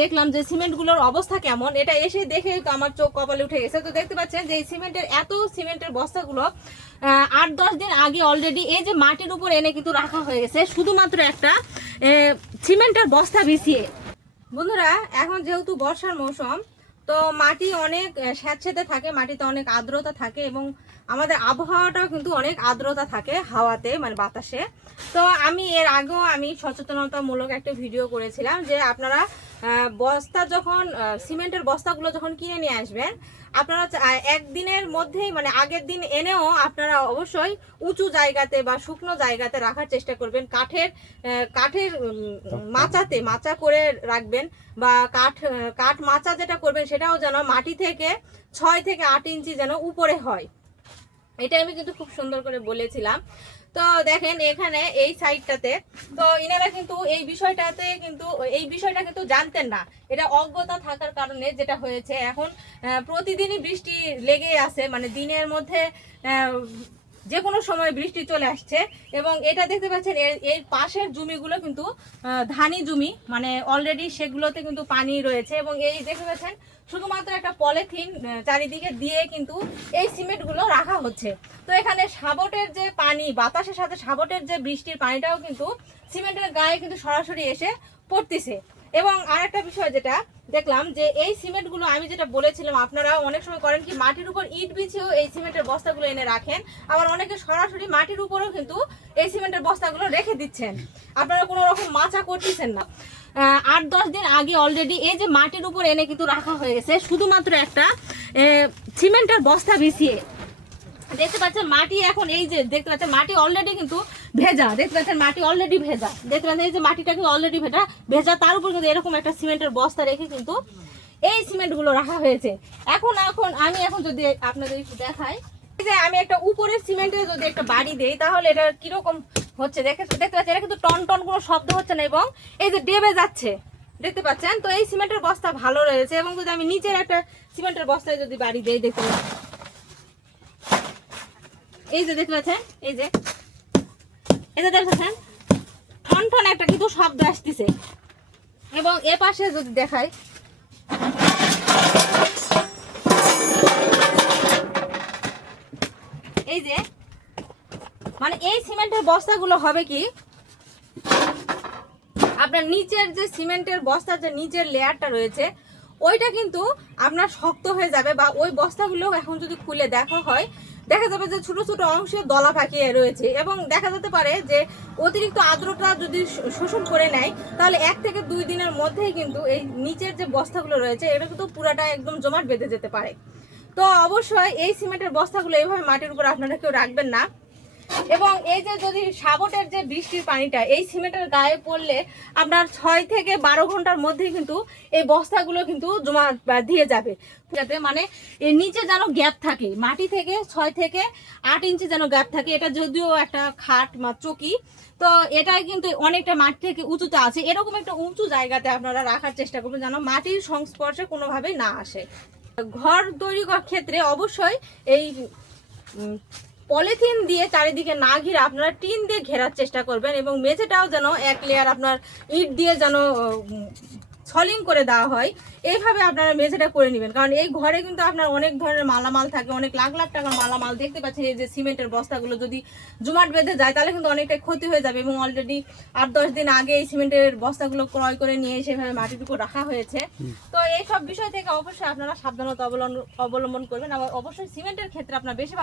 দেখলাম যে সিমেন্টগুলোর অবস্থা কেমন এটা এসে দেখে আমার চোখ কপালে উঠে গেছে। তো দেখতে পাচ্ছেন যে এই সিমেন্টের এত সিমেন্টের বস্তাগুলো আট দশ দিন আগে অলরেডি এই যে মাটির উপর এনে কিন্তু রাখা হয়ে গেছে শুধুমাত্র একটা সিমেন্টের বস্তা বিছিয়ে। বন্ধুরা এখন যেহেতু বর্ষার মৌসুম তো মাটি অনেক আহ, স্যাঁতসেঁতে থাকে মাটিতে অনেক আর্দ্রতা থাকে এবং আমাদের আবহাওয়াটাও কিন্তু অনেক আর্দ্রতা থাকে হাওয়াতে মানে বাতাসে। তো আমি এর আগেও আমি সচেতনতামূলক একটা ভিডিও করেছিলাম যে আপনারা বস্তা যখন সিমেন্টের বস্তাগুলো যখন কিনে নিয়ে আসবেন, আপনারা একদিনের মধ্যেই মানে আগের দিন এনেও আপনারা অবশ্যই উঁচু জায়গাতে বা শুকনো জায়গাতে রাখার চেষ্টা করবেন। কাঠের কাঠের মাচাতে, মাচা করে রাখবেন বা কাঠ কাঠ মাচা যেটা করবেন সেটাও যেন মাটি থেকে ছয় থেকে আট ইঞ্চি যেন উপরে হয়। এটা আমি কিন্তু খুব সুন্দর করে বলেছিলাম। তো দেখেন এখানে এই সাইডটাতে, তো ইনারা কিন্তু এই বিষয়টাতে কিন্তু, এই বিষয়টা কিন্তু জানতেন না। এটা অজ্ঞতা থাকার কারণে যেটা হয়েছে, এখন প্রতিদিনই বৃষ্টি লেগে আছে মানে দিনের মধ্যে যে কোনো সময় বৃষ্টি চলে আসছে এবং এটা দেখতে পাচ্ছেন, এর পাশের জমিগুলো কিন্তু ধানি জমি মানে অলরেডি সেগুলোতে কিন্তু পানি রয়েছে এবং এই দেখতে পাচ্ছেন, শুধুমাত্র একটা পলিথিন চারিদিকে দিয়ে কিন্তু এই সিমেন্টগুলো রাখা হচ্ছে। তো এখানে সাবটের যে পানি, বাতাসের সাথে সাবটের যে বৃষ্টির পানিটাও কিন্তু সিমেন্টের গায়ে কিন্তু সরাসরি এসে পড়তেছে। এবং আরেকটা বিষয় যেটা দেখলাম যে এই সিমেন্টগুলো আমি যেটা বলেছিলাম, আপনারা অনেক সময় করেন কি, মাটির উপর ইট বিছিয়েও এই সিমেন্টের বস্তাগুলো এনে রাখেন। আবার অনেকে সরাসরি মাটির উপরেও কিন্তু এই সিমেন্টের বস্তাগুলো রেখে দিচ্ছেন। আপনারা কোনো রকম মাচা করতেছেন না। আট দশ দিন আগে অলরেডি এই যে মাটির উপর এনে কিন্তু রাখা হয়ে গেছে, শুধুমাত্র একটা সিমেন্টের বস্তা বিছিয়ে। দেখতে পাচ্ছেন মাটি এখন এই যে, দেখতে পাচ্ছেন মাটি অলরেডি কিন্তু ভেজা। দেখতে পাচ্ছেন মাটি অলরেডি ভেজা। দেখতে পাচ্ছেন এই যে মাটিটা কিন্তু অলরেডি ভেজা। ভেজা, তার উপর কিন্তু এরকম একটা সিমেন্টের বস্তা রেখে কিন্তু এই সিমেন্টগুলো রাখা হয়েছে। এখন এখন আমি এখন যদি আপনাদের একটু দেখাই যে আমি একটা উপরের সিমেন্টের যদি একটা বাড়ি দেই, তাহলে এটা কীরকম হচ্ছে? দেখে দেখতে পাচ্ছেন, এটা কিন্তু টন টন কোনো শব্দ হচ্ছে না এবং এই যে ডেবে যাচ্ছে। দেখতে পাচ্ছেন? তো এই সিমেন্টের বস্তা ভালো রয়েছে এবং যদি আমি নিচের একটা সিমেন্টের বস্তায় যদি বাড়ি দেই, দেখতে পাচ্ছেন। এই যে দেখতে পাচ্ছেন? এই যে। এই যে দেখতেছেন ঠন ঠন একটা কিন্তু শব্দ আসতেছে। এবং এ পাশে যদি দেখাই, এই যে মানে এই সিমেন্টের বস্তাগুলো হবে কি, আপনার নিচের যে সিমেন্টের বস্তার যে নিচের লেয়ারটা রয়েছে, ওইটা কিন্তু আপনার শক্ত হয়ে যাবে বা ওই বস্তাগুলো এখন যদি খুলে দেখা হয় দেখা যাবে যে ছোট ছোট অংশে দলা পাকিয়ে রয়েছে এবং দেখা যেতে পারে যে অতিরিক্ত আর্দ্রতা যদি শোষণ করে নেয়, তাহলে এক থেকে দুই দিনের মধ্যেই কিন্তু এই নিচের যে বস্তাগুলো রয়েছে, এটা কিন্তু পুরাটা একদম জমাট বেঁধে যেতে পারে। তো অবশ্যই এই সিমেন্টের বস্তাগুলো এইভাবে মাটির উপর আপনারা কেউ রাখবেন না। এবং এই যে যদি সাবটের যে বৃষ্টির পানিটা, এই সিমেন্টের গায়ে পড়লে আপনার ছয় থেকে বারো ঘণ্টার মধ্যেই কিন্তু এই বস্তাগুলো কিন্তু জমা দিয়ে যাবে। যাতে মানে এর নিচে যেন গ্যাপ থাকে, মাটি থেকে ছয় থেকে আট ইঞ্চি যেন গ্যাপ থাকে, এটা যদিও একটা খাট বা চকি, তো এটাই কিন্তু অনেকটা মাটি থেকে উঁচুতে আছে। এরকম একটা উঁচু জায়গাতে আপনারা রাখার চেষ্টা করবেন যেন মাটির সংস্পর্শে কোনোভাবেই না আসে। ঘর তৈরি করার ক্ষেত্রে অবশ্যই এই পলিথিন দিয়ে চারিদিকে না ঘিরে আপনারা টিন দিয়ে ঘেরার চেষ্টা করবেন এবং মেঝেটাও যেন এক লেয়ার আপনার ইট দিয়ে যেন সলিং করে দেওয়া হয়। এইভাবে আপনারা মেঝেটা করে নেবেন। কারণ এই ঘরে কিন্তু আপনার অনেক ধরনের মালামাল থাকে অনেক লাখ লাখ টাকার মালামাল। দেখতে পাচ্ছেন এই যে সিমেন্টের বস্তাগুলো যদি জমাট বেঁধে যায় তাহলে কিন্তু অনেকটাই ক্ষতি হয়ে যাবে এবং অলরেডি আট দশ দিন আগে এই সিমেন্টের বস্তাগুলো ক্রয় করে নিয়ে সেভাবে উপর রাখা হয়েছে। তো এই সব বিষয় থেকে অবশ্যই আপনারা সাবধানতা অবলম্বন অবলম্বন করবেন। আবার অবশ্যই সিমেন্টের ক্ষেত্রে আপনার বেশিরভাগ